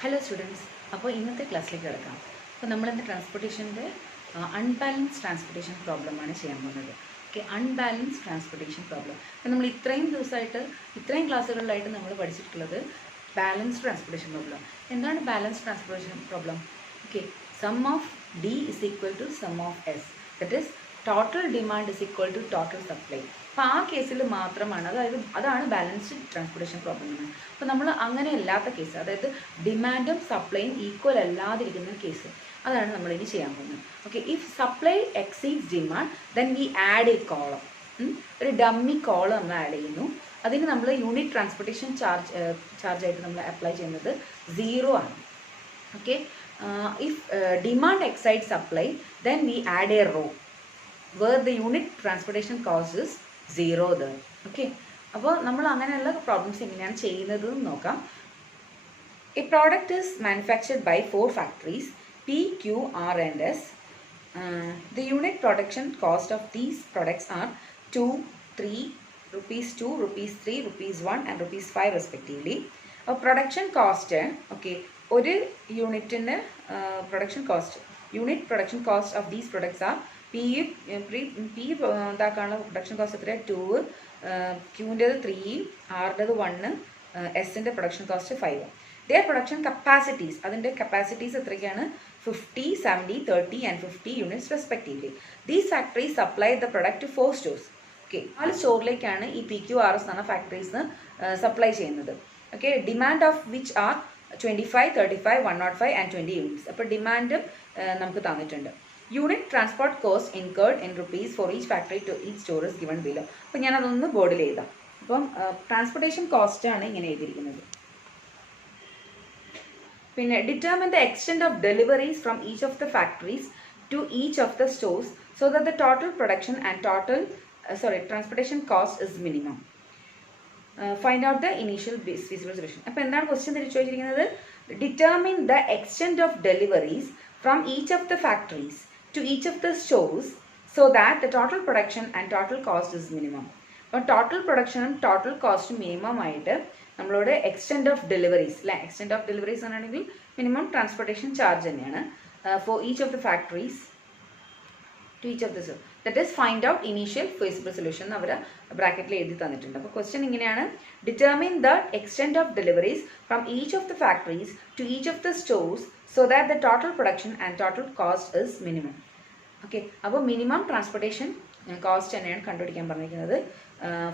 Hello students, അപ്പോൾ ഇന്നത്തെ ക്ലാസ്സിലേക്ക് കിടക്കാം. അപ്പോൾ നമ്മളിന്ന് അൺബാലൻസ് ട്രാൻസ്പോർട്ടേഷൻ പ്രോബ്ലമാണ് ചെയ്യാൻ പോകുന്നത്. Okay, unbalance transportation problem. അപ്പോൾ നമ്മൾ ഇത്രയും ക്ലാസ്സുകളിലായിട്ട് നമ്മൾ പഠിച്ചിട്ടുള്ളത് ബാലൻസ് ട്രാൻസ്പോർട്ടേഷൻ പ്രോബ്ലം. എന്താണ് balance transportation problem? Okay, sum of D is equal to sum of S, that is total demand is equal to total supply. അപ്പോൾ ആ കേസിൽ മാത്രമാണ്, അതാണ് ബാലൻസ്ഡ് ട്രാൻസ്പോർട്ടേഷൻ പ്രോബ്ലം എന്ന്. അപ്പോൾ നമ്മൾ അങ്ങനെ അല്ലാത്ത കേസ്, അതായത് ഡിമാൻഡും സപ്ലൈയും ഈക്വൽ അല്ലാതിരിക്കുന്ന കേസ്, അതാണ് നമ്മളിനി ചെയ്യാൻ പോകുന്നത്. Okay, if supply exceeds demand then we add A column. ഒരു ഡമ്മി കോളം നമ്മൾ ആഡ് ചെയ്യുന്നു. അതിന് നമ്മൾ യൂണിറ്റ് ട്രാൻസ്പോർട്ടേഷൻ ചാർജായിട്ട് നമ്മൾ അപ്ലൈ ചെയ്യുന്നത് 0 ആണ്. Okay, if demand exceed supply then we add a row where the unit transportation cost is 0 there. Okay, അപ്പോൾ നമ്മൾ അങ്ങനെയുള്ള പ്രോബ്ലംസ് എങ്ങനെയാണ് ചെയ്യുന്നത് എന്ന് നോക്കാം. A product is manufactured by 4 factories P, Q, R and S. The unit production cost of these products are 2, 3, rupees 2, rupees 3, rupees 1 and rupees 5 respectively. Production cost, okay, ഒരു യൂണിറ്റിന് unit production cost of these products are P ഇതാക്കാനുള്ള production cost എത്രയാണ്? 2, ക്യൂൻ്റെത് 3, ആറിൻ്റെത് 1, എസിൻ്റെ production cost 5. Their production capacities, അതിൻ്റെ capacities എത്രയ്ക്കാണ്? 50, 70, 30 and 50 units respectively. These factories supply the product to 4 stores. Okay, 4 സ്റ്റോറിലേക്കാണ് ഈ PQRS എന്ന് പറഞ്ഞ ഫാക്ടറീസ് സപ്ലൈ ചെയ്യുന്നത്. Okay, demand of which are 25, 35, 105 and 20 units. അപ്പോൾ ഡിമാൻഡും നമുക്ക് തന്നിട്ടുണ്ട്. Unit transport cost incurred in rupees for each factory to each store is given below. അപ്പോൾ ഞാനതൊന്ന് ബോർഡിൽ എഴുതാം. അപ്പം ട്രാൻസ്പോർട്ടേഷൻ കോസ്റ്റ് ആണ് ഇങ്ങനെ എഴുതിയിരിക്കുന്നത്. പിന്നെ determine the extent of deliveries from each of the factories to each of the stores so that the total production and transportation cost is minimum. Find out the initial feasible solution. അപ്പോൾ എന്താണ് question തിരിച്ചു വെച്ചിരിക്കുന്നത്? Determine the extent of deliveries from each of the factories to each of the stores so that the total production and total cost is minimum. അപ്പോൾ total പ്രൊഡക്ഷനും total കോസ്റ്റും minimum ആയിട്ട് നമ്മളോട് extent of deliveries അല്ലേ, extent of deliveries ആണെങ്കിൽ minimum transportation charge തന്നെയാണ്. For each of the factories to each of the store, that is find out initial feasible solution എന്ന് അവർ ബ്രാക്കറ്റിൽ എഴുതി തന്നിട്ടുണ്ട്. അപ്പോൾ ക്വസ്റ്റ്യൻ ഇങ്ങനെയാണ്: determine the extent of deliveries from each of the factories to each of the stores so that the total production and total cost is minimum. Okay, അപ്പോൾ minimum transportation cost തന്നെയാണ് കണ്ടുപിടിക്കാൻ പറഞ്ഞിരിക്കുന്നത്.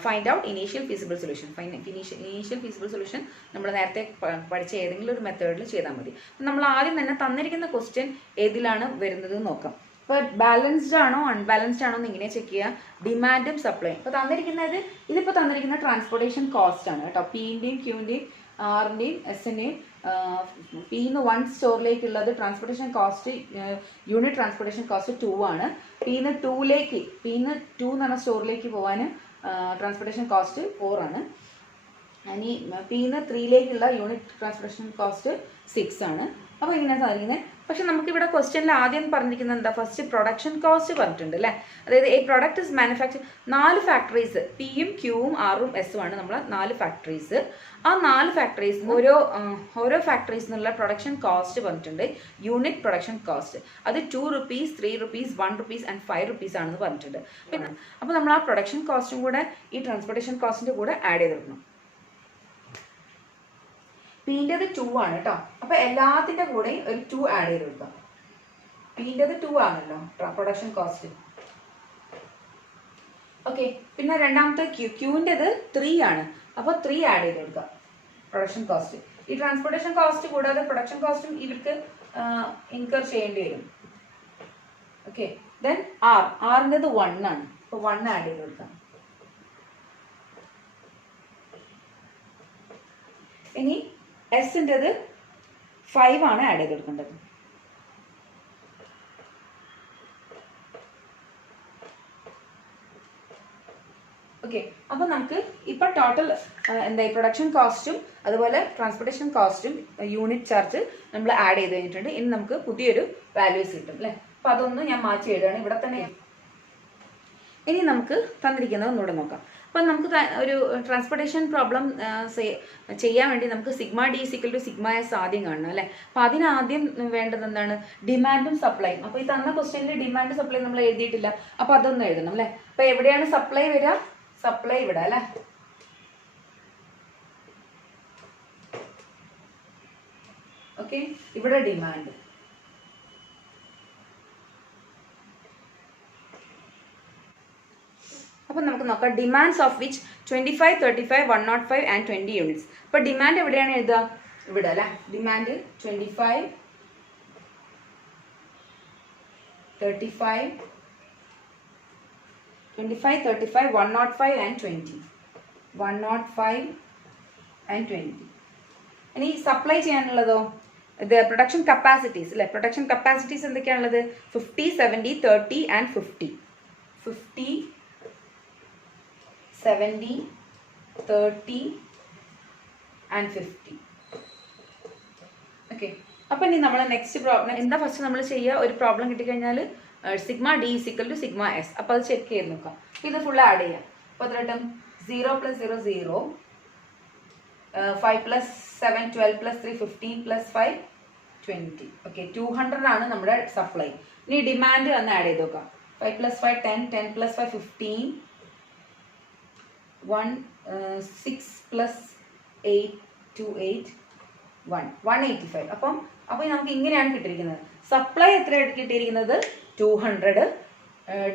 Find out initial feasible solution. Initial feasible solution നമ്മൾ നേരത്തെ പഠിച്ച ഏതെങ്കിലും ഒരു മെത്തേഡിൽ ചെയ്താൽ മതി. നമ്മൾ ആദ്യം തന്നെ തന്നിരിക്കുന്ന ക്വസ്റ്റ്യൻ ഏതിലാണ് വരുന്നത് നോക്കാം. ഇപ്പോൾ ബാലൻസ്ഡ് ആണോ അൺബാലൻസ്ഡ് ആണോ എന്ന് ഇങ്ങനെ ചെക്ക് ചെയ്യുക. ഡിമാൻഡും സപ്ലൈയും ഇപ്പോൾ ഇതിപ്പോൾ തന്നിരിക്കുന്ന ട്രാൻസ്പോർട്ടേഷൻ കോസ്റ്റ് ആണ് കേട്ടോ. പിൻ്റെയും ക്യൂൻ്റെയും ആറിൻ്റെയും എസിൻ്റെയും പിന്ന് 1 സ്റ്റോറിലേക്കുള്ളത് transportation cost, unit transportation cost 2 ആണ്. പിന്ന് 2 എന്ന് പറഞ്ഞ സ്റ്റോറിലേക്ക് പോകാൻ ട്രാൻസ്പോർട്ടേഷൻ കോസ്റ്റ് 4 ആണ്. ഇനി പിന്ന് 3ലേക്കുള്ള യൂണിറ്റ് ട്രാൻസ്പോർട്ടേഷൻ കോസ്റ്റ് 6 ആണ്. അപ്പോൾ ഇങ്ങനെയാണ് സാധിക്കുന്നത്. പക്ഷെ നമുക്കിവിടെ ക്വസ്റ്റ്യനിൽ ആദ്യം പറഞ്ഞിരിക്കുന്നത് എന്താ? ഫസ്റ്റ് പ്രൊഡക്ഷൻ കോസ്റ്റ് പറഞ്ഞിട്ടുണ്ട് അല്ലേ. അതായത് ഈ പ്രൊഡക്റ്റ് ഇസ് മാനുഫാക്ചർ 4 ഫാക്ടറീസ്, പിയും ക്യൂവും ആറും എസും ആണ് നമ്മൾ 4 ഫാക്ടറീസ്. ആ 4 ഫാക്ടറീസ് ഓരോ ഫാക്ടറീസ് എന്നുള്ള പ്രൊഡക്ഷൻ കോസ്റ്റ് പറഞ്ഞിട്ടുണ്ട്. യൂണിറ്റ് പ്രൊഡക്ഷൻ കോസ്റ്റ് അത് 2 rupees, 3 rupees, 1 rupees and 5 rupees ആണെന്ന് പറഞ്ഞിട്ടുണ്ട്. പിന്നെ അപ്പോൾ നമ്മൾ ആ പ്രൊഡക്ഷൻ കോസ്റ്റും കൂടെ ഈ ട്രാൻസ്പോർട്ടേഷൻ കോസ്റ്റിൻ്റെ കൂടെ ആഡ് ചെയ്തിടണം. പിൻ്റെത് 2 ആണ് കേട്ടോ. അപ്പോൾ എല്ലാത്തിൻ്റെ കൂടെയും ഒരു 2 ആഡ് ചെയ്ത് കൊടുക്കാം. പിൻ്റെത് 2 ആണല്ലോ പ്രൊഡക്ഷൻ കോസ്റ്റ്. ഓക്കെ, പിന്നെ രണ്ടാമത്തെ ക്യൂൻ്റെത് 3 ആണ്. അപ്പോൾ 3 ആഡ് ചെയ്ത് കൊടുക്കാം പ്രൊഡക്ഷൻ കോസ്റ്റ്. ഈ ട്രാൻസ്പോർട്ടേഷൻ കോസ്റ്റ് കൂടാതെ പ്രൊഡക്ഷൻ കോസ്റ്റും ഇവർക്ക് ഇൻകർ ചെയ്യേണ്ടി വരും. ഓക്കെ, ദെൻ ആറിൻ്റെത് 1 ആണ്. അപ്പോൾ 1 ആഡ് ചെയ്ത് കൊടുക്കാം. ഇനി എസിൻ്റെത് 5 ആണ് ആഡ് ചെയ്ത് കൊടുക്കേണ്ടത്. ഓക്കെ, അപ്പോൾ നമുക്ക് ഇപ്പോൾ ടോട്ടൽ എന്താ പ്രൊഡക്ഷൻ കോസ്റ്റും അതുപോലെ ട്രാൻസ്പോർട്ടേഷൻ കോസ്റ്റും യൂണിറ്റ് ചാർജ് നമ്മൾ ആഡ് ചെയ്ത് കഴിഞ്ഞിട്ടുണ്ട്. ഇനി നമുക്ക് പുതിയൊരു വാല്യൂസ് കിട്ടും അല്ലേ. അപ്പോൾ അതൊന്ന് ഞാൻ മാറ്റി എഴുതുകയാണ് ഇവിടെ തന്നെ. ഇനി നമുക്ക് തന്നിരിക്കുന്നത് ഒന്നുകൂടെ നോക്കാം. അപ്പം നമുക്ക് ഒരു ട്രാൻസ്പോർട്ടേഷൻ പ്രോബ്ലം ചെയ്യാൻ വേണ്ടി നമുക്ക് sigma D equal to sigma S ആദ്യം കാണണം അല്ലേ. അപ്പം അതിനാദ്യം വേണ്ടത് എന്താണ്? ഡിമാൻഡും സപ്ലൈയും. അപ്പോൾ ഈ തന്ന ക്വസ്റ്റ്യനിൽ ഡിമാൻഡ് സപ്ലൈ നമ്മൾ എഴുതിയിട്ടില്ല, അപ്പോൾ അതൊന്നും എഴുതണം അല്ലേ. അപ്പം എവിടെയാണ് സപ്ലൈ വരിക? സപ്ലൈ ഇവിടെ അല്ലേ. ഓക്കെ, ഇവിടെ ഡിമാൻഡ്. അപ്പം നമുക്ക് നോക്കാം. Demands of which 25, 35, 105 and 20 units. അപ്പോൾ ഡിമാൻഡ് എവിടെയാണ് എഴുതുക? ഇവിടെ അല്ലേ. Demand 25, 35, 105 and 20. 105 ആൻഡ് 20. ഇനി സപ്ലൈ ചെയ്യാനുള്ളതോ? ഇത് പ്രൊഡക്ഷൻ കപ്പാസിറ്റീസ് അല്ലേ. പ്രൊഡക്ഷൻ കപ്പാസിറ്റീസ് എന്തൊക്കെയാണുള്ളത്? 50, 70, 30 ആൻഡ് 50. 50, 70, 30 ആൻഡ് 50. ഓക്കെ, അപ്പം ഇനി നമ്മൾ നെക്സ്റ്റ് പ്രോബ്ലം എന്താ ഫസ്റ്റ് നമ്മൾ ചെയ്യുക? ഒരു പ്രോബ്ലം കിട്ടിക്കഴിഞ്ഞാൽ sigma D equal to sigma S. അപ്പോൾ അത് ചെക്ക് ചെയ്ത് നോക്കാം. ഇത് ഫുൾ ആഡ് ചെയ്യാം. അപ്പോൾ എത്ര കിട്ടും? 0 + 0 0, 5 + 7 12 + 3 15 + 5 20. ഓക്കെ, 200 ആണ് നമ്മുടെ സപ്ലൈ. ഇനി ഡിമാൻഡ് ഒന്ന് ആഡ് ചെയ്ത് നോക്കാം. 5 + 5 10, 10 + 5 15, 6 + 8 2 8 185. അപ്പം നമുക്ക് ഇങ്ങനെയാണ് കിട്ടിയിരിക്കുന്നത്. സപ്ലൈ എത്ര കിട്ടിയിരിക്കുന്നത്? 200,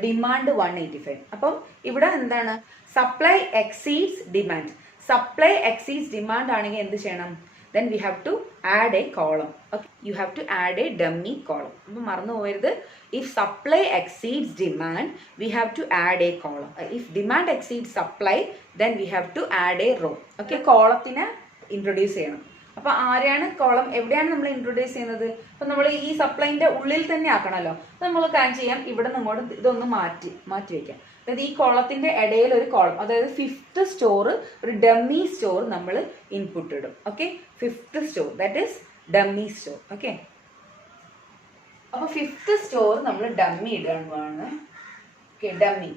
ഡിമാൻഡ് 185. അപ്പം ഇവിടെ എന്താണ്? Supply exceeds demand. Supply exceeds demand ആണെങ്കിൽ എന്ത് ചെയ്യണം? then we have to add a column. Okay, you have to add a dummy column. അപ്പോൾ മറന്നു പോകരുത്. if supply exceeds demand, we have to add a column. if demand exceeds supply, then we have to add a row. Okay, കോളത്തിനെ introduce ചെയ്യണം. അപ്പോൾ ആരെയാണ് column എവിടെയാണ് നമ്മൾ introduce ചെയ്യുന്നത്? അപ്പം നമ്മൾ ഈ സപ്ലൈൻ്റെ ഉള്ളിൽ തന്നെ ആക്കണമല്ലോ. നമ്മൾ കാര്യം ചെയ്യാം, ഇവിടെ നിങ്ങോട്ട് ഇതൊന്ന് മാറ്റി വയ്ക്കാം. അതായത് ഈ കോളത്തിന്റെ ഇടയിൽ ഒരു കോളം, അതായത് 5th സ്റ്റോർ, ഒരു ഡമ്മി സ്റ്റോർ നമ്മൾ ഇൻപുട്ട് ഇടും. Okay, 5th store, that is dummy store. Okay, അപ്പോൾ 5th സ്റ്റോർ നമ്മൾ ഡമ്മി ഇടാണ്. Okay, dummy.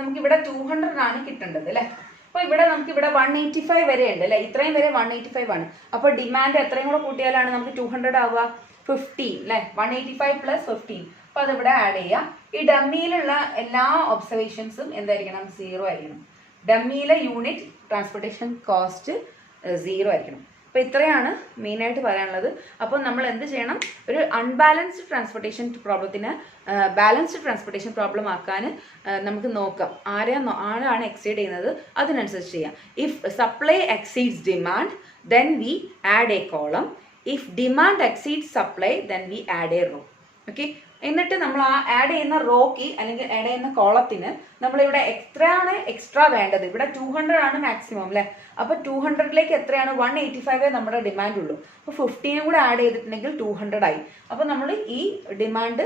നമുക്കിവിടെ 200 ആണ് കിട്ടേണ്ടത് അല്ലേ. അപ്പോൾ ഇവിടെ നമുക്ക് ഇവിടെ 185 വരെ ഉണ്ട് അല്ലേ. ഇത്രയും വരെ 185 ആണ്. അപ്പോൾ ഡിമാൻഡ് എത്രയും കൂടെ കൂട്ടിയാലാണ് നമുക്ക് 200 ആവുക? 15 അല്ലേ. 185 + 15. അപ്പോൾ അതിവിടെ ആഡ് ചെയ്യാം. ഈ ഡമ്മിയിലുള്ള എല്ലാ ഒബ്സർവേഷൻസും എന്തായിരിക്കണം? 0 ആയിരിക്കണം. ഡമ്മിയിലെ യൂണിറ്റ് ട്രാൻസ്പോർട്ടേഷൻ കോസ്റ്റ് 0 ആയിരിക്കണം. അപ്പോൾ ഇത്രയാണ് മെയിനായിട്ട് പറയാനുള്ളത്. അപ്പോൾ നമ്മൾ എന്ത് ചെയ്യണം? ഒരു അൺബാലൻസ്ഡ് ട്രാൻസ്പോർട്ടേഷൻ പ്രോബ്ലത്തിന് ബാലൻസ്ഡ് ട്രാൻസ്പോർട്ടേഷൻ പ്രോബ്ലം ആക്കാൻ നമുക്ക് നോക്കാം. ആരാണ് എക്സീഡ് ചെയ്യുന്നത് അതിനനുസരിച്ച് ചെയ്യാം. If supply exceeds demand, then we add a column. if demand exceeds supply, then we add a row. Okay, എന്നിട്ട് നമ്മൾ ആ ആഡ് ചെയ്യുന്ന റോക്ക് അല്ലെങ്കിൽ ആഡ് ചെയ്യുന്ന കോളത്തിന് നമ്മളിവിടെ എത്രയാണ് എക്സ്ട്രാ വേണ്ടത്? ഇവിടെ 200 ആണ് മാക്സിമം അല്ലേ. അപ്പോൾ 200ലേക്ക് എത്രയാണ്? 185 നമ്മുടെ ഡിമാൻഡ് ഉള്ളൂ. അപ്പോൾ 15 കൂടെ ആഡ് ചെയ്തിട്ടുണ്ടെങ്കിൽ 200 ആയി. അപ്പോൾ നമ്മൾ ഈ ഡിമാൻഡ്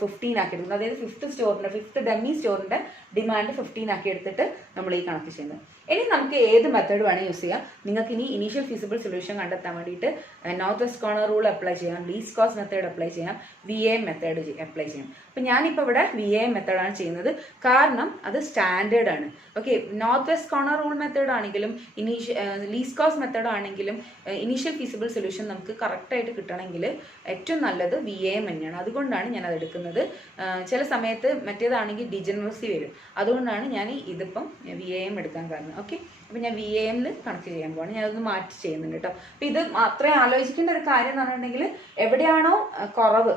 15 ആക്കി എടുക്കുന്നത്, അതായത് 5th സ്റ്റോറിൻ്റെ 5th ഡമ്മി സ്റ്റോറിൻ്റെ ഡിമാൻഡ് 15 ആക്കി എടുത്തിട്ട് നമ്മൾ ഈ കണക്ക് ചെയ്യുന്നത്. ഇനി നമുക്ക് ഏത് മെത്തേഡ് വേണമെങ്കിൽ യൂസ് ചെയ്യാം. നിങ്ങൾക്ക് ഇനി ഇനീഷ്യൽ ഫീസിബിൾ സൊല്യൂഷൻ കണ്ടെത്താൻ വേണ്ടിയിട്ട് north west corner rule apply ചെയ്യാം, ലീസ്റ്റ് കോസ്റ്റ് മെത്തേഡ് അപ്ലൈ ചെയ്യാം, VAM മെത്തേഡ് അപ്ലൈ ചെയ്യാം. അപ്പം ഞാനിപ്പോൾ ഇവിടെ VAM മെത്തേഡാണ് ചെയ്യുന്നത്, കാരണം അത് സ്റ്റാൻഡേർഡ് ആണ്. Okay, north west corner rule method ആണെങ്കിലും ലീസ്റ്റ് കോസ്റ്റ് മെത്തേഡ് ആണെങ്കിലും ഇനീഷ്യൽ ഫീസിബിൾ സൊല്യൂഷൻ നമുക്ക് കറക്റ്റായിട്ട് കിട്ടണമെങ്കിൽ ഏറ്റവും നല്ലത് VAM തന്നെയാണ്. അതുകൊണ്ടാണ് ഞാൻ അത് എടുക്കുന്നത്. ചില സമയത്ത് മറ്റേതാണെങ്കിൽ ഡിജനറസി വരും. അതുകൊണ്ടാണ് ഞാൻ ഇതിപ്പം VAM എടുക്കാൻ കാരണം. ഓക്കെ, അപ്പം ഞാൻ VAM കണക്ട് ചെയ്യാൻ പോവാണ്. ഞാനതൊന്ന് മാറ്റി ചെയ്യുന്നുണ്ട് കേട്ടോ. അപ്പം ഇത് അത്രയും ആലോചിക്കേണ്ട ഒരു കാര്യം എന്ന് പറഞ്ഞിട്ടുണ്ടെങ്കിൽ എവിടെയാണോ കുറവ്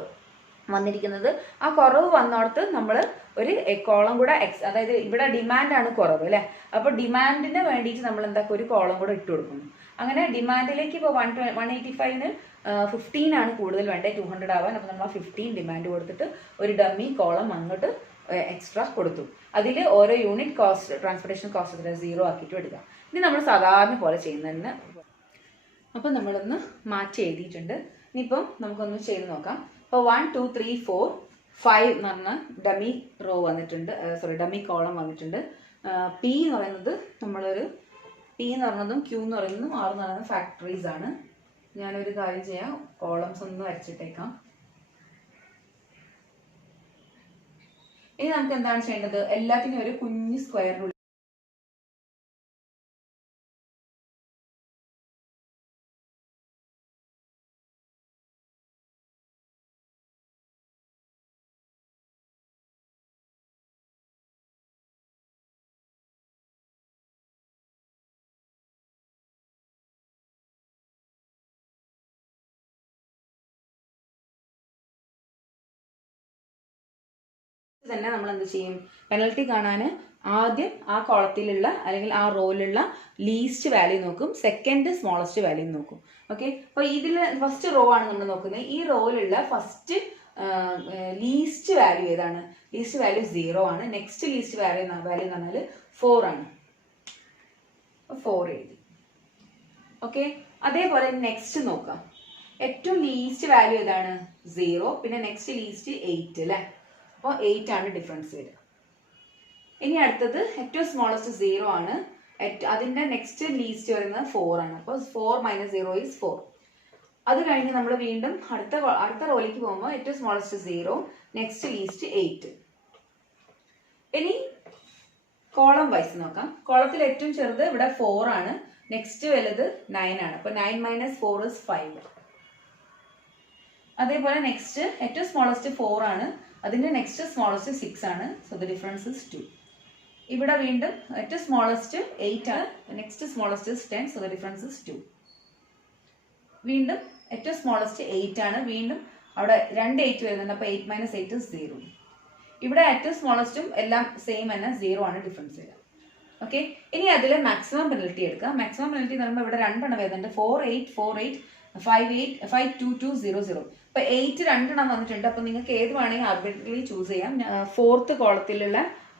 വന്നിരിക്കുന്നത് ആ കുറവ് വന്നോടത്ത് നമ്മൾ ഒരു കോളം കൂടെ അതായത് ഇവിടെ ഡിമാൻഡാണ് കുറവ് അല്ലേ. അപ്പോൾ ഡിമാൻഡിന് വേണ്ടിയിട്ട് നമ്മൾ എന്താക്കുക, ഒരു കോളം കൂടെ ഇട്ട് കൊടുക്കുന്നു. അങ്ങനെ ഡിമാൻഡിലേക്ക് ഇപ്പോൾ 185-ന് 15 ആണ് കൂടുതൽ വേണ്ടത് 200 ആവാൻ. അപ്പോൾ നമ്മൾ ആ 15 ഡിമാൻഡ് കൊടുത്തിട്ട് ഒരു ഡമ്മി കോളം അങ്ങോട്ട് എക്സ്ട്രാ കൊടുത്തു. അതിൽ ഓരോ യൂണിറ്റ് കോസ്റ്റ് ട്രാൻസ്പോർട്ടേഷൻ കോസ്റ്റ് 0 ആക്കിയിട്ട് എടുക്കാം. ഇനി നമ്മൾ സാധാരണ പോലെ ചെയ്യുന്നതിന് അപ്പോൾ നമ്മളൊന്ന് മാറ്റി എഴുതിയിട്ടുണ്ട്. ഇനിയിപ്പം നമുക്കൊന്ന് ചെയ്ത് നോക്കാം. അപ്പോൾ 1 2 3 4 5 എന്ന് പറഞ്ഞ ഡമ്മി റോ വന്നിട്ടുണ്ട്, ഡമ്മി കോളം വന്നിട്ടുണ്ട്. P എന്ന് പറയുന്നത് P എന്ന് പറയുന്നതും Q എന്ന് പറയുന്നതും R എന്ന് പറയുന്നത് ഫാക്ടറീസ് ആണ്. ഞാനൊരു കാര്യം ചെയ്യാം, കോളംസ് ഒന്ന് വരച്ചിട്ടേക്കാം. ഇനി നമുക്ക് എന്താണ് ചെയ്യേണ്ടത്? എല്ലാത്തിനും ഒരു കുഞ്ഞ് സ്ക്വയർ റൂൾ തന്നെ നമ്മൾ എന്ത് ചെയ്യും? പെനൽറ്റി കാണാൻ ആദ്യം ആ കോളത്തിലുള്ള അല്ലെങ്കിൽ ആ റോയിലുള്ള ലീസ്റ്റ് വാല്യൂ നോക്കും, സെക്കൻഡ് സ്മോളസ്റ്റ് വാല്യൂ നോക്കും. ഓക്കെ, അപ്പോൾ ഇതിൽ ഫസ്റ്റ് റോ ആണ് നമ്മൾ നോക്കുന്നത്. ഈ റോയിലുള്ള ഫസ്റ്റ് ലീസ്റ്റ് വാല്യൂ ഏതാണ്? ലീസ്റ്റ് വാല്യൂ 0 ആണ്. നെക്സ്റ്റ് ലീസ്റ്റ് വാല്യൂ എന്ന് പറഞ്ഞാൽ 4 ആണ്. 4 എഴുതി. ഓക്കെ, അതേപോലെ നെക്സ്റ്റ് നോക്കാം. ഏറ്റവും ലീസ്റ്റ് വാല്യൂ ഏതാണ്? 0. പിന്നെ നെക്സ്റ്റ് ലീസ്റ്റ് 8 അല്ലേ? അപ്പോൾ 8 ആണ് ഡിഫറൻസ് വരിക. ഇനി അടുത്തത് ഏറ്റവും സ്മോളസ്റ്റ് 0 ആണ്. അതിന്റെ നെക്സ്റ്റ് ലീസ്റ്റ് വരുന്നത് 4 ആണ്. അപ്പോൾ 4 - 0 is 4. അത് കഴിഞ്ഞ് നമ്മൾ വീണ്ടും അടുത്ത റോയിലേക്ക് പോകുമ്പോൾ ഏറ്റവും സ്മോളസ്റ്റ് 0, നെക്സ്റ്റ് ലീസ്റ്റ് 8. ഇനി കോളം വൈസ് നോക്കാം. കോളത്തിൽ ഏറ്റവും ചെറുത് ഇവിടെ 4 ആണ്. നെക്സ്റ്റ് വലുത് 9 ആണ്. അപ്പോൾ 9 - 4 is 5. അതേപോലെ നെക്സ്റ്റ് ഏറ്റവും സ്മോളസ്റ്റ് 4 ആണ്. അതിന്റെ നെക്സ്റ്റ് സ്മോളസ്റ്റ് 6 ആണ്. So the difference is 2. ഇവിടെ വീണ്ടും ഏറ്റവും സ്മോളസ്റ്റ് 8 ആണ്. Next smallest 10. So the difference is 2. വീണ്ടും ഏറ്റവും സ്മോളസ്റ്റ് 8 ആണ്. വീണ്ടും അവിടെ 2 8 വരുന്നുണ്ട്. അപ്പോൾ 8 - 8 is 0. ഇവിടെ ഏറ്റവും സ്മോളസ്റ്റും എല്ലാം സെയിം തന്നെ, 0 ആണ് ഡിഫറൻസ് വരിക. ഓക്കെ, ഇനി അതിൽ മാക്സിമം പെനൽറ്റി എടുക്കാം. മാക്സിമം പെനൽറ്റി എന്ന് പറയുമ്പോൾ ഇവിടെ 2 വരുന്നുണ്ട്. 4 8 4 8 5 8 5 2 2 0 0. ഇപ്പൊ 8 2 വന്നിട്ടുണ്ട്. അപ്പൊ നിങ്ങൾക്ക് ഏത് വേണമെങ്കിൽ ആർബിട്രറി ചൂസ് ചെയ്യാം. 4th കോളത്തിലുള്ള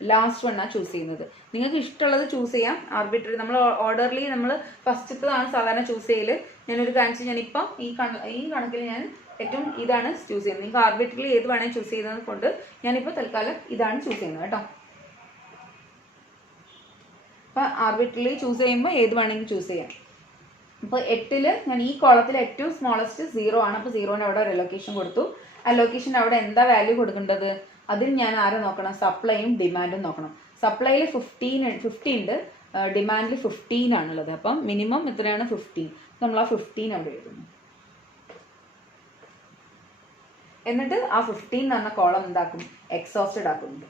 ലാസ്റ്റ് വണ്ണാ ചൂസ് ചെയ്യുന്നത്. നിങ്ങൾക്ക് ഇഷ്ടമുള്ളത് ചൂസ് ചെയ്യാം. ആർബിട്രറി നമ്മൾ ഓർഡർലി നമ്മൾ ഫസ്റ്റത്താണ് സാധാരണ ചൂസ് ചെയ്യല്. ഞാനൊരു കാണിച്ച് ഞാനിപ്പം ഈ കണക്കിൽ ഞാൻ ഏറ്റവും ഇതാണ് ചൂസ് ചെയ്യുന്നത്. നിങ്ങൾക്ക് ആർബിട്രറി ഏത് വേണമെങ്കിൽ ചൂസ് ചെയ്യുന്നത് കൊണ്ട് ഞാനിപ്പോൾ തൽക്കാലം ഇതാണ് ചൂസ് ചെയ്യുന്നത് കേട്ടോ. അപ്പൊ ആർബിട്രറി ചൂസ് ചെയ്യുമ്പോൾ ഏത് വേണമെങ്കിൽ ചൂസ് ചെയ്യാം. അപ്പോൾ 8 ഞാൻ ഈ കോളത്തിൽ ഏറ്റവും സ്മോളസ്റ്റ് 0 ആണ്. അപ്പോൾ 0ന് അവിടെ ഒരു ലൊക്കേഷൻ കൊടുത്തു. ആ ലൊക്കേഷൻ അവിടെ എന്താ വാല്യൂ കൊടുക്കേണ്ടത്? അതിൽ ഞാൻ ആരെ നോക്കണം? സപ്ലൈയും ഡിമാൻഡും നോക്കണം. സപ്ലൈയിൽ 50 ഉണ്ട്, ഡിമാൻഡിൽ 15 ആണുള്ളത്. അപ്പം മിനിമം എത്രയാണ്? 15. നമ്മൾ ആ 15 അവിടെ എഴുതുന്നു. എന്നിട്ട് ആ 15 എന്ന് പറഞ്ഞ കോളം എന്താക്കും? എക്സോസ്റ്റഡ് ആക്കുന്നുണ്ട്.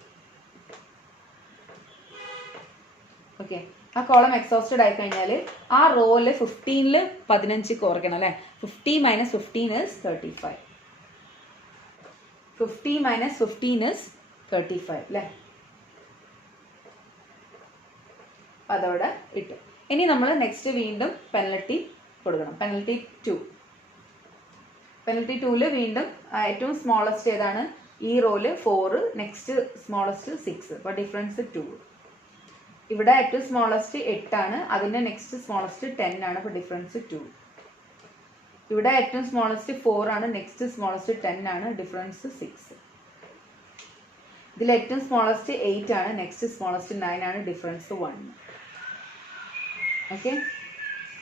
ഓക്കെ, ആ കോളം എക്സോസ്റ്റഡ് ആയി കഴിഞ്ഞാൽ ആ റോയില് 15ൽ 15 കുറയ്ക്കണം അല്ലേ? 50 - 15 is 35. 50 - 15 is 35 അല്ലേ? അതോടെ ഇട്ടു. ഇനി നമ്മൾ നെക്സ്റ്റ് വീണ്ടും പെനൽറ്റി കൊടുക്കണം. പെനൽറ്റി 2. പെനൽറ്റി 2ല് വീണ്ടും ഏറ്റവും സ്മോളസ്റ്റ് ഏതാണ്? ഈ റോയില് 4, നെക്സ്റ്റ് സ്മോളസ്റ്റ് 6. അപ്പോൾ ഡിഫറൻസ് 2. ഇവിടെ ഏറ്റവും സ്മോളസ്റ്റ് 8 ആണ്. അതിന്റെ നെക്സ്റ്റ് സ്മോളസ്റ്റ് 10 ആണ്. അപ്പോൾ ഡിഫറൻസ് 2. ഇവിടെ ഏറ്റവും സ്മോളസ്റ്റ് 4 ആണ്. നെക്സ്റ്റ് സ്മോളസ്റ്റ് 10 ആണ്. ഡിഫറൻസ് 6. ഇതിൽ ഏറ്റവും സ്മോളസ്റ്റ് 8 ആണ്. നെക്സ്റ്റ് സ്മോളസ്റ്റ് 9 ആണ്. ഡിഫറൻസ് 1. ഓക്കെ,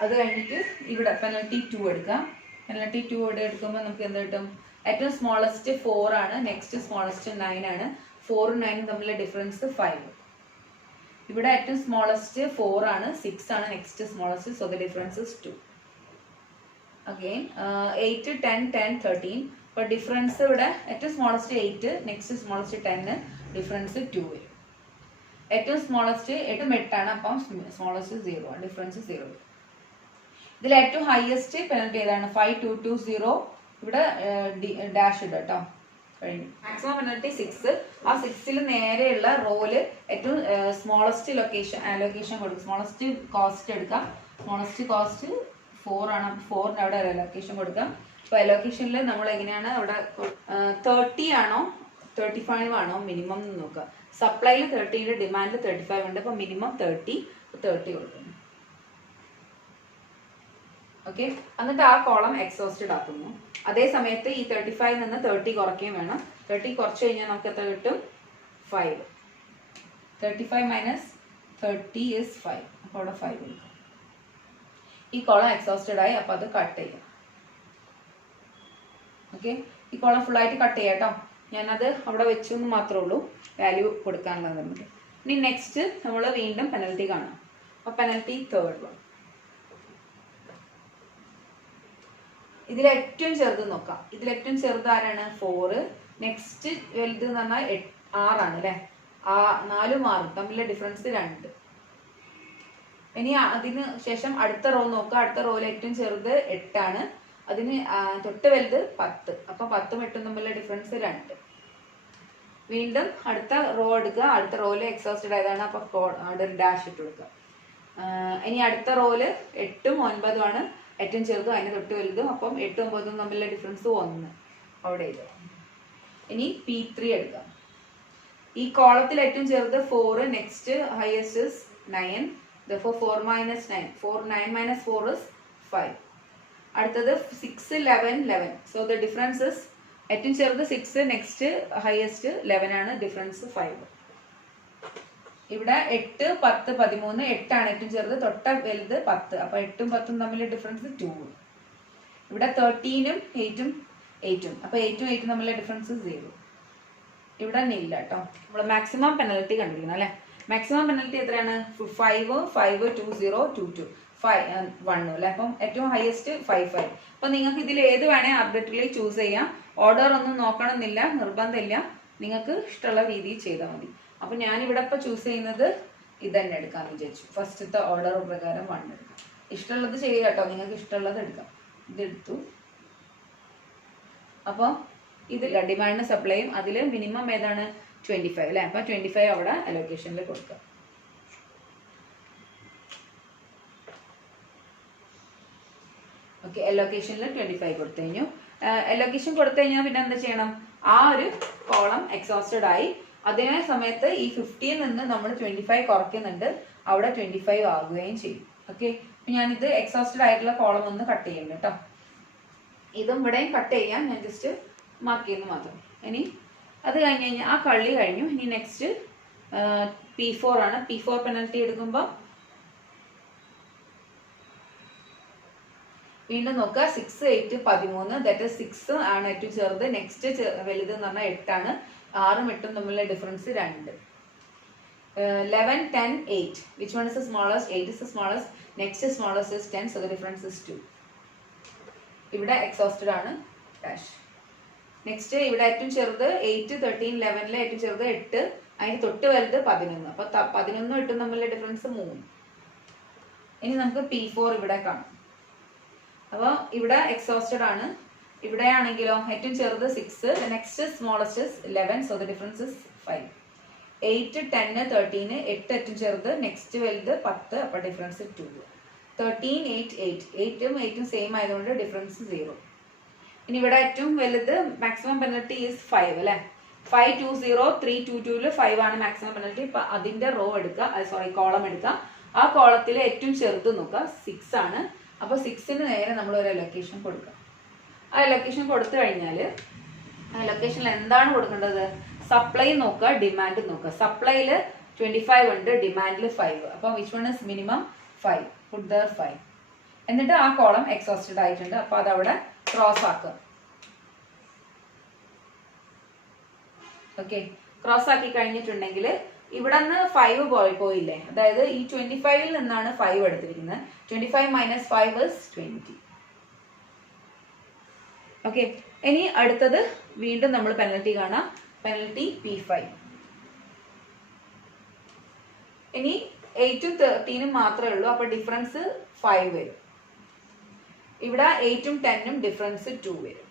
അത് കഴിഞ്ഞിട്ട് ഇവിടെ പെനൽറ്റി 2 എടുക്കാം. പെനൽറ്റി 2 ഇവിടെ എടുക്കുമ്പോൾ നമുക്ക് എന്ത് കിട്ടും? ഏറ്റവും സ്മോളസ്റ്റ് 4 ആണ്. നെക്സ്റ്റ് സ്മോളസ്റ്റ് 9 ആണ്. 4 ഉം 9 ഉം തമ്മിലുള്ള ഡിഫറൻസ് 5. ഇവിടെ ഏറ്റവും സ്മോളസ്റ്റ് 4 ആണ്. 6 ആണ് next smallest. So the difference is 2. Again 8 10 10 13. അപ്പോൾ ഡിഫറൻസ് ഇവിടെ ഏറ്റവും സ്മോളസ്റ്റ് 8, നെക്സ്റ്റ് സ്മോളസ്റ്റ് 10, ഡിഫറൻസ് 2 വരും. ഏറ്റവും സ്മോളസ്റ്റ് 8 ആണ്. അപ്പം സ്മോളസ്റ്റ് 0 ആണ്. ഡിഫറൻസ് 0. ഇതിൽ ഏറ്റവും ഹയസ്റ്റ് പെനൽറ്റി ഏതാണ്? 5 2 2 0. ഇവിടെ ഡാഷ് ഇടുക കേട്ടോ. Maximum penalty 6. ആ 6ൽ നേരെയുള്ള റോയില് ഏറ്റവും സ്മോളസ്റ്റ് ലൊക്കേഷൻ കൊടുക്കും. സ്മോളസ്റ്റ് കോസ്റ്റ് എടുക്കാം. സ്മോളസ്റ്റ് കോസ്റ്റ് 4 ആണ്. 4ന് അവിടെ ലൊക്കേഷൻ കൊടുക്കാം. അപ്പോൾ ലൊക്കേഷനിൽ നമ്മൾ എങ്ങനെയാണ് അവിടെ 30 ആണോ 35 ആണോ മിനിമം എന്ന് നോക്കുക. സപ്ലൈയിൽ 30 ഉണ്ട്, ഡിമാൻഡിൽ 35 ഉണ്ട്. അപ്പോൾ മിനിമം 30 കൊടുക്കുന്നു. ഓക്കെ, എന്നിട്ട് ആ കോളം എക്സോസ്റ്റഡ് ആക്കുന്നു. അതേ സമയത്ത് ഈ 35 നിന്ന് 30 കുറയ്ക്കുകയും വേണം. 30 കുറച്ച് കഴിഞ്ഞാൽ നമുക്ക് എത്ര കിട്ടും? 5. 35 - 30 is 5. അപ്പോൾ അവിടെ 5 കൊടുക്കും. ഈ കോളം എക്സോസ്റ്റഡ് ആയി. അപ്പോൾ അത് കട്ട് ചെയ്യാം. ഓക്കെ, ഈ കോളം ഫുള്ളായിട്ട് കട്ട് ചെയ്യാം കേട്ടോ. ഞാനത് അവിടെ വെച്ചു എന്ന് മാത്രമേ ഉള്ളൂ, വാല്യൂ കൊടുക്കാനുള്ളത് നമുക്ക്. ഇനി നെക്സ്റ്റ് നമ്മൾ വീണ്ടും പെനൽറ്റി കാണാം. അപ്പോൾ പെനൽറ്റി തേർഡ് വൺ. ഇതിലേറ്റവും ചെറുത് നോക്കാം. ഇതിലേറ്റവും ചെറുത് ആരാണ്? 4. നെക്സ്റ്റ് വലുത് എന്ന് പറഞ്ഞാൽ 6 ആണ് അല്ലേ. 4ഉം 6ഉം തമ്മിലെ ഡിഫറൻസ് 2. ഇനി അതിന് ശേഷം അടുത്ത റോ നോക്കുക. അടുത്ത റോയിൽ ഏറ്റവും ചെറുത് 8 ആണ്. അതിന് തൊട്ട് വലുത് 10. അപ്പൊ 10ഉം 8ഉം തമ്മിലുള്ള ഡിഫറൻസ് 2. വീണ്ടും അടുത്ത റോ എടുക്കുക. അടുത്ത റോയില് എക്സോസ്റ്റഡ് ആയതാണ്, അപ്പൊ അവിടെ ഒരു ഡാഷ് ഇട്ട് കൊടുക്കുക. ഇനി അടുത്ത റോയില് 8ഉം 9ഉം ആണ് ഏറ്റവും ചെറുതും അതിന് തൊട്ട് വലുതും. അപ്പം 8ഉം 9ഉം തമ്മിലുള്ള ഡിഫറൻസ് 1 അവിടെ ഇത്. ഇനി P3 എടുക്കാം. ഈ കോളത്തിൽ ഏറ്റവും ചെറുത് 4, next highest 9. Therefore 4 minus 9. 9 minus 4 is 5. അടുത്തത് 6, 11, 11. So the difference is ഏറ്റവും ചെറുത് 6, നെക്സ്റ്റ് ഹയസ്റ്റ് 11 ആണ്, ഡിഫറൻസ് 5. ഇവിടെ 8, 10, 13. 8 ആണ് ഏറ്റവും ചെറുത്, തൊട്ട വലുത് 10. അപ്പൊ 8ഉം 10ഉം തമ്മിൽ ഡിഫറൻസ് 2. ഇവിടെ 13ഉം 8ഉം 8ഉം. അപ്പൊ 8ഉം 8ഉം തമ്മിലുള്ള ഡിഫറൻസ് 0. ഇവിടെ നില്ല കേട്ടോ. നമ്മൾ മാക്സിമം പെനൽറ്റി കണ്ടിരിക്കണം അല്ലെ. മാക്സിമം പെനൽറ്റി എത്രയാണ്? 5, 5, 2, 0, 2, 2, 5, 1 അല്ലെ. അപ്പം ഏറ്റവും ഹയസ്റ്റ് 5, 5. അപ്പൊ നിങ്ങൾക്ക് ഇതിൽ ഏത് വേണേ ആർബിട്രറിലി ചൂസ് ചെയ്യാം. ഓർഡർ ഒന്നും നോക്കണമെന്നില്ല, നിർബന്ധമില്ല. നിങ്ങൾക്ക് ഇഷ്ടമുള്ള രീതിയിൽ ചെയ്താൽ മതി. അപ്പൊ ഞാനിവിടെ ഇപ്പൊ ചൂസ് ചെയ്യുന്നത് ഇത് തന്നെ എടുക്കാന്ന് വിചാരിച്ചു. ഫസ്റ്റത്തെ ഓർഡർ പ്രകാരം 1 എടുക്കാം. ഇഷ്ടമുള്ളത് ചെയ്യുക കേട്ടോ, നിങ്ങൾക്ക് ഇഷ്ടമുള്ളത് എടുക്കാം. ഇതെടുത്തു. അപ്പൊ ഇത് ഡിമാൻഡ് സപ്ലൈയും അതിൽ മിനിമം ഏതാണ്? 25 അല്ലെ. അപ്പൊ 25 അവിടെ അലോക്കേഷനിൽ കൊടുക്കുക. ഓക്കെ, അലോക്കേഷനിൽ 25 കൊടുത്തു കഴിഞ്ഞു. അലോക്കേഷൻ കൊടുത്തു കഴിഞ്ഞാൽ പിന്നെ എന്താ ചെയ്യണം? ആ ഒരു കോളം എക്സോസ്റ്റഡ് ആയി. അതേ സമയത്ത് ഈ 50 നിന്ന് നമ്മൾ 25 കുറയ്ക്കുന്നുണ്ട്, അവിടെ 25 ആകുകയും ചെയ്യും. ഓക്കെ, അപ്പൊ ഞാനിത് എക്സോസ്റ്റഡ് ആയിട്ടുള്ള കോളം ഒന്ന് കട്ട് ചെയ്യുന്നുണ്ട് കേട്ടോ. ഇതും ഇവിടെയും കട്ട് ചെയ്യാം, ഞാൻ ജസ്റ്റ് മാർക്ക് ചെയ്യുന്നു മാത്രം. ഇനി അത് കഴിഞ്ഞ് കഴിഞ്ഞാൽ ആ കളി കഴിഞ്ഞു. ഇനി നെക്സ്റ്റ് P4 ആണ്. P4 പെനൽറ്റി എടുക്കുമ്പോൾ വീണ്ടും നോക്കുക. 6, 8, 13. ദാറ്റ് ഈസ് 6 ആണ് ഏറ്റവും ചെറുത്, നെക്സ്റ്റ് വലുത് എന്ന് പറഞ്ഞാൽ 8 ആണ്. 6ഉം 8ഉം തമ്മിലുള്ള difference 2. 11, 10, 8. Which one is the smallest? 8 is the smallest. Next smallest is 10, so the difference is 2. ഇവിടെ എക്സോസ്റ്റഡ് ആണ്, ഡാഷ്. നെക്സ്റ്റ് ഇവിടെ ഏറ്റവും ചെറുത് 8, 13, 11. ഏറ്റവും ചെറുത് 8, അതിന് തൊട്ട് വലുത് 11. അപ്പൊ 11ഉം 8ഉം തമ്മിലുള്ള ഡിഫറൻസ് 3. ഇനി നമുക്ക് P4 ഇവിടെ കാണാം. അപ്പൊ ഇവിടെ എക്സോസ്റ്റഡ് ആണ്. ഇവിടെ ആണെങ്കിലോ ഏറ്റവും ചെറുത് 6, next smallest 11, so the difference is 5. 8, 10, 13. 8 ഏറ്റവും ചെറുത്, നെക്സ്റ്റ് വലുത് 10, അപ്പൊ ഡിഫറൻസ് 2. 13, 8, 8. 8ഉം 8ഉം സെയിം ആയതുകൊണ്ട് ഡിഫറൻസ് 0. ഇനി ഇവിടെ ഏറ്റവും വലുത് മാക്സിമം പെനൽറ്റി ഈസ് 5 അല്ലെ. 5, 2, 0, 3, 2, 2 5 ആണ് മാക്സിമം പെനൽറ്റി. ഇപ്പൊ അതിന്റെ റോ എടുക്കുക, സോറി കോളം എടുക്കുക. ആ കോളത്തിൽ ഏറ്റവും ചെറുത് നോക്കുക, 6 ആണ്. അപ്പൊ 6ന് നേരെ നമ്മൾ ഒരു അലൊക്കേഷൻ കൊടുക്കുക. ആ അലൊക്കേഷൻ കൊടുത്തു കഴിഞ്ഞാൽ ആ ലൊക്കേഷനിൽ എന്താണ് കൊടുക്കേണ്ടത്? സപ്ലൈ നോക്കുക, ഡിമാൻഡ് നോക്കുക. സപ്ലൈയിൽ 25 ഉണ്ട്, ഡിമാൻഡിൽ 5. അപ്പം which one is minimum? 5. Put there 5. എന്നിട്ട് ആ കോളം എക്സോസ്റ്റഡ് ആയിട്ടുണ്ട്, അപ്പൊ അതവിടെ ക്രോസ് ആക്കുക. ഓക്കെ, ക്രോസ് ആക്കി കഴിഞ്ഞിട്ടുണ്ടെങ്കിൽ ഇവിടെ നിന്ന് 5 പോയില്ലേ, അതായത് ഈ 25ൽ നിന്നാണ് 5 എടുത്തിരിക്കുന്നത്. 25 മൈനസ് 5 ഇസ് 20. ഓക്കെ, ഇനി അടുത്തത് വീണ്ടും നമ്മൾ പെനൽറ്റി കാണാം. Penalty P5. ഇനി 8ഉം 13ഉം മാത്രമേ ഉള്ളൂ, അപ്പൊ ഡിഫറൻസ് 5 വരും. ഇവിടെ 8ഉം 10ഉം ഡിഫറൻസ് 2 വരും.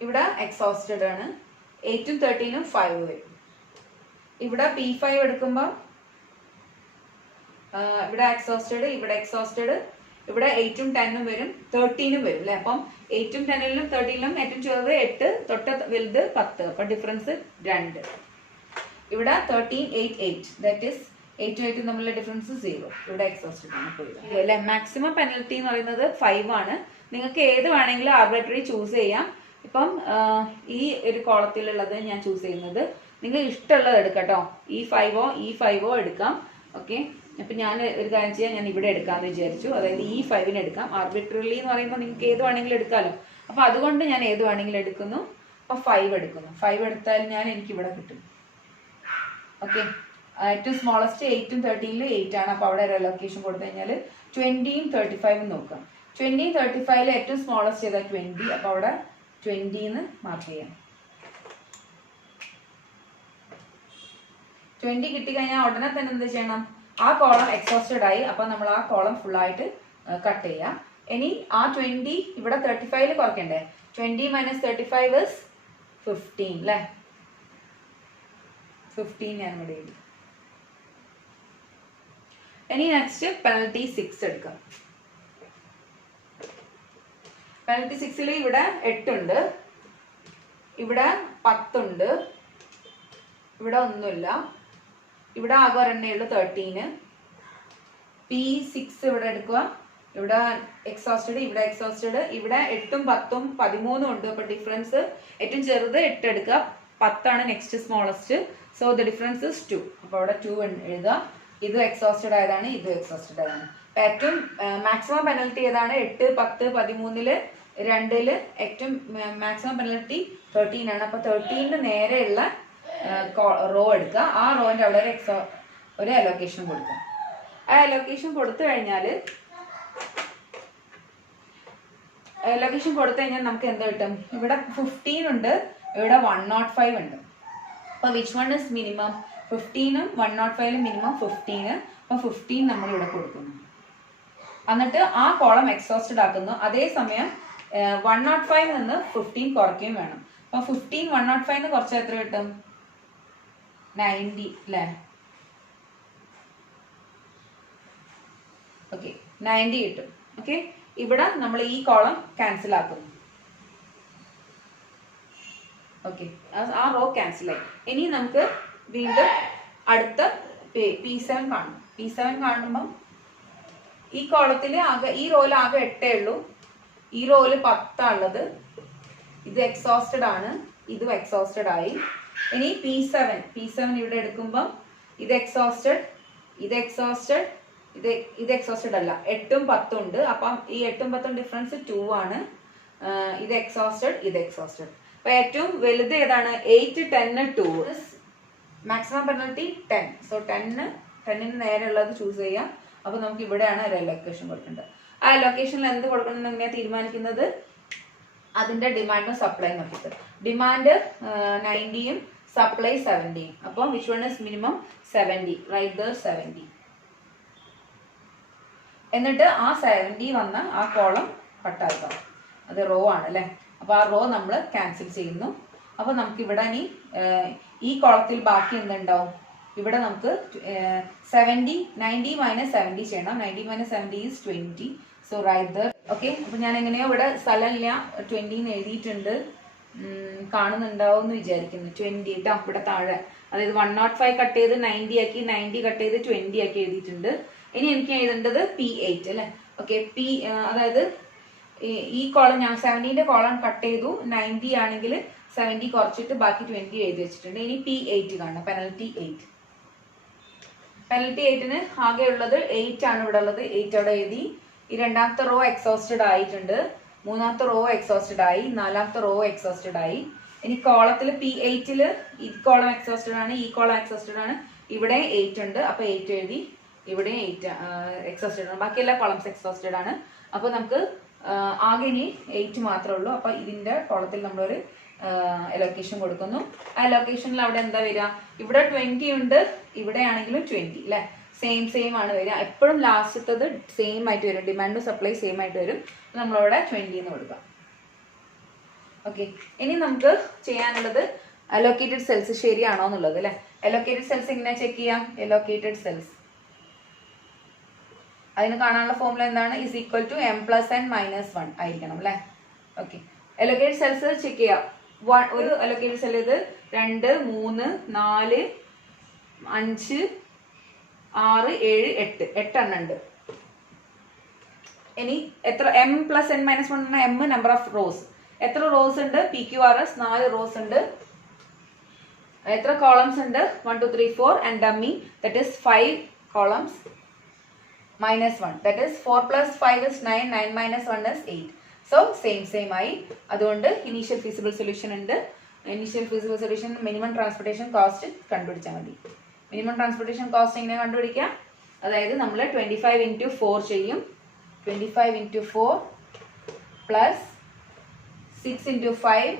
ഇവിടെ എക്സോസ്റ്റഡ് ആണ്. 8ഉം 13ഉം 5 വരും. ഇവിടെ P5 എടുക്കുമ്പോൾ ഇവിടെ എക്സോസ്റ്റഡ്, ഇവിടെ എക്സോസ്റ്റഡ്. ഇവിടെ 8ഉം 10ഉം വരും, 13ഉം വരും അല്ലെ. അപ്പം 8ഉം 10ലും 13ലും ഏറ്റവും ചെറുത് 8, തൊട്ട വലുത് 10, അപ്പൊ ഡിഫറൻസ് 2. ഇവിടെ 13, 8, 8. ദാറ്റ് ഈസ് 8ഉം 8ഉം തമ്മിലുള്ള ഡിഫറൻസ് 0. ഇവിടെ എക്സോസ്റ്റഡ് ആണ് പോയത് അല്ലെ. മാക്സിമം പെനൽറ്റി എന്ന് പറയുന്നത് 5 ആണ്. നിങ്ങൾക്ക് ഏത് വേണമെങ്കിലും ആർബിട്രറി ചൂസ് ചെയ്യാം. ഇപ്പം ഈ ഒരു കോളത്തിലുള്ളത് ഞാൻ ചൂസ് ചെയ്യുന്നത്. നിങ്ങൾ ഇഷ്ടമുള്ളത് എടുക്കാം കേട്ടോ. ഈ 5ഓ ഈ 5ഓ എടുക്കാം. ഓക്കെ, അപ്പൊ ഞാൻ ഒരു കാര്യം ചെയ്യാം, ഞാൻ ഇവിടെ എടുക്കാമെന്ന് വിചാരിച്ചു. അതായത് ഈ 5ന് എടുക്കാം. ആർബിട്രറിലി എന്ന് പറയുമ്പോൾ നിങ്ങൾക്ക് ഏത് വേണമെങ്കിലും എടുക്കാമല്ലോ. അപ്പൊ അതുകൊണ്ട് ഞാൻ ഏത് വേണമെങ്കിലും എടുക്കുന്നു. അപ്പോൾ 5 എടുക്കുന്നു. 5 എടുത്താൽ എനിക്ക് ഇവിടെ കിട്ടും. ഓക്കെ, ഏറ്റവും സ്മോളസ്റ്റ് 8ഉം 13ലും 8 ആണ്. അപ്പോൾ അവിടെ ഒരു അലോക്കേഷൻ കൊടുത്തു കഴിഞ്ഞാൽ 20ഉം 35ഉം നോക്കാം. 20ഉം 35ൽ ഏറ്റവും സ്മോളസ്റ്റ് ചെയ്താൽ 20. അപ്പോൾ അവിടെ 20 എന്ന് മാർക്ക് ചെയ്യാം. 20 കിട്ടിക്കഴിഞ്ഞാൽ ഉടനെ തന്നെ എന്ത് ചെയ്യണം? ആ കോളം എക്സോസ്റ്റഡ് ആയി. അപ്പോൾ നമ്മൾ ആ കോളം ഫുള്ളായിട്ട് കട്ട് ചെയ്യാം. ഇനി ആ 20 ഇവിടെ 35ൽ കുറയ്ക്കണ്ടേ? 20 - 35 is 15 അല്ലേ? 15 ഞാൻ ഇവിടെ എഴുതി. ഇനി നെക്സ്റ്റ് പെനൽറ്റി 6 എടുക്കാം. പെനൽറ്റി 6ൽ ഇവിടെ 8 ഉണ്ട്, ഇവിടെ 10 ഉണ്ട്, ഇവിടെ ഒന്നുമില്ല, ഇവിടെ ആകെ ഒരെണ്ണേ ഉള്ളൂ 13. P6 ഇവിടെ എടുക്കുക. ഇവിടെ എക്സോസ്റ്റഡ്, ഇവിടെ എക്സോസ്റ്റഡ്, ഇവിടെ 8ഉം 10ഉം 13ഉം ഉണ്ട്. അപ്പൊ ഡിഫറൻസ് ഏറ്റവും ചെറുത് 8 എടുക്കുക, 10 ആണ് next smallest. So the difference is 2. അപ്പൊ അവിടെ 2 എഴുതുക. ഇത് എക്സോസ്റ്റഡ് ആയതാണ്, ഇത് എക്സോസ്റ്റഡ് ആയതാണ്. ഏറ്റവും മാക്സിമം പെനൽറ്റി ഏതാണ്? 8, 10, 13ല് 2ല് ഏറ്റവും മാക്സിമം പെനൽറ്റി 13 ആണ്. അപ്പൊ 13ന് നേരെയുള്ള റോ എടുക്കുക. ആ റോന്റെ അവിടെ ഒരു അലോക്കേഷൻ കൊടുക്കുക. ആ അലോക്കേഷൻ കൊടുത്തു കഴിഞ്ഞാൽ നമുക്ക് എന്ത് കിട്ടും? ഇവിടെ 15 ഉണ്ട്, ഇവിടെ 105 ഉണ്ട്. അപ്പൊ വിച്ച് വൺ ഇസ് മിനിമം? 15ഉം 105ലും മിനിമം 15. അപ്പൊ 15 നമ്മൾ ഇവിടെ കൊടുക്കുന്നു. എന്നിട്ട് ആ കോളം എക്സോസ്റ്റഡ് ആക്കുന്നു. അതേസമയം 105 നിന്ന് 15 കുറയ്ക്കുകയും വേണം. അപ്പൊ 15 105 കുറച്ചാൽ എത്ര കിട്ടും? 90 അല്ലേ? ഓക്കെ, 90 കിട്ടും. ഓക്കെ, ഇവിടെ നമ്മൾ ഈ കോളം ക്യാൻസൽ ആക്കുന്നു. ഓക്കെ, ആ റോ ക്യാൻസൽ ആയി. ഇനി നമുക്ക് വീണ്ടും അടുത്ത P7 കാണും. P7 കാണുമ്പം ഈ കോളത്തിൽ ആകെ, ഈ റോയിൽ ആകെ 8 ഉള്ളൂ, ഈ റോയിൽ 10 ഉള്ളത്. ഇത് എക്സോസ്റ്റഡ് ആണ്, ഇതും എക്സോസ്റ്റഡ് ആയി. ഇനി P7 ഇവിടെ എടുക്കുമ്പം ഇത് എക്സോസ്റ്റഡ്, ഇത് എക്സോസ്റ്റഡ്, ഇത് എക്സോസ്റ്റഡ് അല്ല, 8ഉം 10ഉം ഉണ്ട്. അപ്പം ഈ 8ഉം 10ഉം ഡിഫറൻസ് 2 ആണ്. ഇത് എക്സോസ്റ്റഡ്, ഇത് എക്സോസ്റ്റഡ്. അപ്പൊ ഏറ്റവും വലുത് ഏതാണ്? 8, 10, 2. Maximum penalty 10. സോ 10ന് നേരെ ഉള്ളത് ചൂസ് ചെയ്യാം. അപ്പൊ നമുക്ക് ഇവിടെയാണ് ഒരു അലോക്കേഷൻ കൊടുക്കേണ്ടത്. ആ അലോക്കേഷനിൽ എന്ത് കൊടുക്കണം എന്ന് എങ്ങനെയാണ് തീരുമാനിക്കുന്നത്? അതിന്റെ ഡിമാൻഡും സപ്ലൈ നോക്കിയിട്ട്. ഡിമാൻഡ് 90യും സപ്ലൈ 70യും. അപ്പോൾ which one is minimum? 70. Write the 70. എന്നിട്ട് ആ 70 വന്ന ആ കോളം കട്ടാക്കാം. അത് റോ ആണ് അല്ലേ? അപ്പൊ ആ റോ നമ്മൾ ക്യാൻസൽ ചെയ്യുന്നു. അപ്പൊ നമുക്ക് ഇവിടെ ഇനി ഈ കോളത്തിൽ ബാക്കി എന്തുണ്ടാവും? ഇവിടെ നമുക്ക് 90 - 70 ചെയ്യണം. 90 - 70 is 20. So write there. Okay, അപ്പൊ ഞാൻ എങ്ങനെയോ ഇവിടെ സ്ഥലമില്ല, 20 എഴുതിയിട്ടുണ്ട്. കാണുന്നുണ്ടാവും എന്ന് വിചാരിക്കുന്നു. 20 കേട്ടോ, ഇവിടെ താഴെ. അതായത് 105 കട്ട് ചെയ്ത് 90 ആക്കി, 90 കട്ട് ചെയ്ത് 20 ആക്കി എഴുതിയിട്ടുണ്ട്. ഇനി എനിക്ക് എഴുതേണ്ടത് P8 അല്ലെ? ഓക്കെ, അതായത് ഈ കോളം ഞാൻ 70ന്റെ കോളം കട്ട് ചെയ്തു. 90 ആണെങ്കിൽ 70 കുറച്ചിട്ട് ബാക്കി 20 എഴുതി വെച്ചിട്ടുണ്ട്. ഇനി P8 കാണണം. പെനൽറ്റി 8. പെനൽറ്റി 8ന് ആകെ ഉള്ളത് 8 ആണ് ഇവിടെ ഉള്ളത്. 8 അവിടെ എഴുതി. ഈ രണ്ടാമത്തെ റോ എക്സോസ്റ്റഡ് ആയിട്ടുണ്ട്, മൂന്നാമത്തെ റോ എക്സോസ്റ്റഡ് ആയി, നാലാമത്തെ റോ എക്സോസ്റ്റഡ് ആയി. ഇനി കോളത്തിൽ P8ല് ഈ കോളം എക്സോസ്റ്റഡ് ആണ്, ഈ കോളം എക്സോസ്റ്റഡ് ആണ്. ഇവിടെ 8 ഉണ്ട്, അപ്പൊ 8 എഴുതി. ഇവിടെ 8 എക്സോസ്റ്റഡ് ആണ്, ബാക്കി എല്ലാ കോളംസ് എക്സോസ്റ്റഡ് ആണ്. അപ്പൊ നമുക്ക് ആകെ ഇനി 8 മാത്രമേ ഉള്ളൂ. അപ്പൊ ഇതിന്റെ കോളത്തിൽ നമ്മളൊരു അലോക്കേഷൻ കൊടുക്കുന്നു. ആ അലോക്കേഷനിൽ അവിടെ എന്താ വരിക? ഇവിടെ 20 ഉണ്ട്, ഇവിടെ ആണെങ്കിലും 20 അല്ലെ? സെയിം ആണ് വരിക. എപ്പോഴും ലാസ്റ്റത്തത് സെയിം ആയിട്ട് വരും. ഡിമാൻഡും സപ്ലൈ സെയിം ആയിട്ട് വരും. നമ്മളവിടെ 20 എന്ന് കൊടുക്കാം. ഓക്കെ, ഇനി നമുക്ക് ചെയ്യാനുള്ളത് അലോക്കേറ്റഡ് സെൽസ് ശരിയാണോ എന്നുള്ളത് അല്ലെ? അലോക്കേറ്റഡ് സെൽസ് എങ്ങനെയാ ചെക്ക് ചെയ്യാം? അലോക്കേറ്റഡ് സെൽസ് അതിന് കാണാനുള്ള ഫോർമുല എന്താണ്? Is equal to m + n - 1 ആയിരിക്കണം അല്ലെ? ഓക്കെ, അലോക്കേറ്റഡ് സെൽസ് ചെക്ക് ചെയ്യാം. ഒരു അലോക്കേറ്റഡ് സെൽ ഇത് 2, 3, 4, 5, 6, 7, 8 എണ്ണം ഉണ്ട്. ഇനി എത്ര? m + n - 1 m number of rows. എത്ര റോസ് ഉണ്ട്? PQRS 4 റോസ് ഉണ്ട്. എത്ര കോളംസ് ഉണ്ട്? 1 2 3 4 and dummy that is 5 columns -1 that is 4 + 5 is 9, 9 - 1 is 8. So same ആയി. അതുകൊണ്ട് ഇനീഷ്യൽ ഫീസിബിൾ സൊല്യൂഷൻ ഉണ്ട്. Initial feasible solution minimum transportation cost കണ്ടുപിടിച്ചാൽ മതി. മിനിമം ട്രാൻസ്പോർട്ടേഷൻ കോസ്റ്റ് എങ്ങനെ കണ്ടുപിടിക്കാം? അതായത് നമ്മൾ 25 into 4 ചെയ്യും. 25 into 4 plus 6 into 5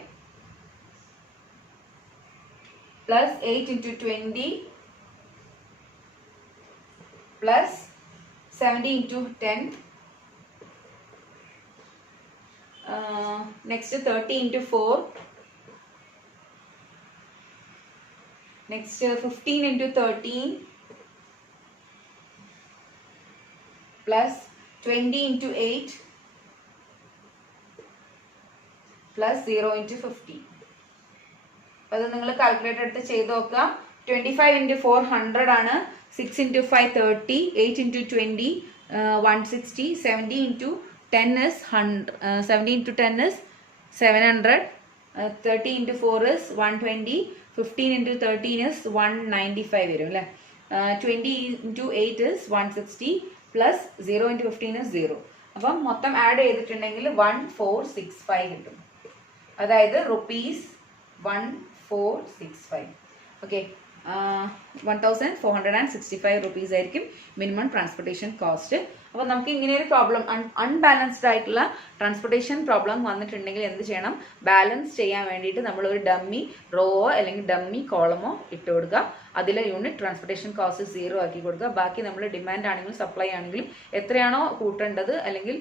plus 8 into 20 plus 70 into 10 next 30 into 4 next 15 into 13 plus 20 into 8 plus 0 into 50. അത് നിങ്ങൾ കാൽക്കുലേറ്റർ എടുത്ത് ചെയ്ത് നോക്കുക. 25 into 4 100 ആണ്. 6 into 5 30, 8 into 20 160, 70 into 10 is 100, 70 into 10 is 700, 30 into 4 is 120, 15 into 13 is 195 വരും അല്ലേ. 20 into 8 is 160 plus 0 into 15 is 0. അപ്പം മൊത്തം ആഡ് ചെയ്തിട്ടുണ്ടെങ്കിൽ 1465 കിട്ടും. അതായത് ₹1465. ഓക്കെ, 1465 rupees ആയിരിക്കും മിനിമം ട്രാൻസ്പോർട്ടേഷൻ കോസ്റ്റ്. അപ്പോൾ നമുക്ക് ഇങ്ങനെ ഒരു പ്രോബ്ലം, അൺബാലൻസ്ഡ് ആയിട്ടുള്ള ട്രാൻസ്പോർട്ടേഷൻ പ്രോബ്ലം വന്നിട്ടുണ്ടെങ്കിൽ എന്ത് ചെയ്യണം? ബാലൻസ് ചെയ്യാൻ വേണ്ടിയിട്ട് നമ്മൾ ഒരു ഡമ്മി റോവോ അല്ലെങ്കിൽ ഡമ്മി കോളമോ ഇട്ട് കൊടുക്കുക. അതിലെ യൂണിറ്റ് ട്രാൻസ്പോർട്ടേഷൻ കോസ്റ്റ് 0 ആക്കി കൊടുക്കുക. ബാക്കി നമ്മൾ ഡിമാൻഡ് ആണെങ്കിലും സപ്ലൈ ആണെങ്കിലും എത്രയാണോ കൂട്ടേണ്ടത് അല്ലെങ്കിൽ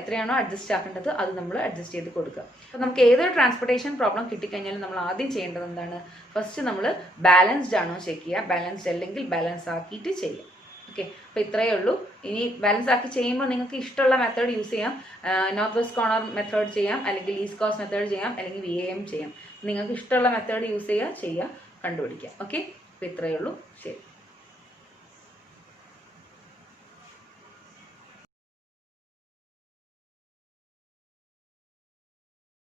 എത്രയാണോ അഡ്ജസ്റ്റ് ആക്കേണ്ടത് അത് നമ്മൾ അഡ്ജസ്റ്റ് ചെയ്ത് കൊടുക്കുക. അപ്പോൾ നമുക്ക് ഏതൊരു ട്രാൻസ്പോർട്ടേഷൻ പ്രോബ്ലം കിട്ടിക്കഴിഞ്ഞാലും നമ്മൾ ആദ്യം ചെയ്യേണ്ടത് എന്താണ്? ഫസ്റ്റ് നമ്മൾ ബാലൻസ്ഡ് ആണോ ചെക്ക് ചെയ്യുക. ബാലൻസ്ഡ് അല്ലെങ്കിൽ ബാലൻസ് ആക്കിയിട്ട് ചെയ്യുക. ഓക്കെ, അപ്പോൾ ഇത്രയേ ഉള്ളൂ. ഇനി ബാലൻസ് ആക്കി ചെയ്യുമ്പോൾ നിങ്ങൾക്ക് ഇഷ്ടമുള്ള മെത്തേഡ് യൂസ് ചെയ്യാം. നോർത്ത് വെസ്റ്റ് കോർണർ മെത്തേഡ് ചെയ്യാം, അല്ലെങ്കിൽ ഈസ്റ്റ് കോസ്റ്റ് മെത്തേഡ് ചെയ്യാം, അല്ലെങ്കിൽ VAM ചെയ്യാം. നിങ്ങൾക്ക് ഇഷ്ടമുള്ള മെത്തേഡ് യൂസ് ചെയ്യുക, കണ്ടുപിടിക്കുക. ഓക്കെ, അപ്പോൾ ഇത്രയേ ഉള്ളൂ. ശരി.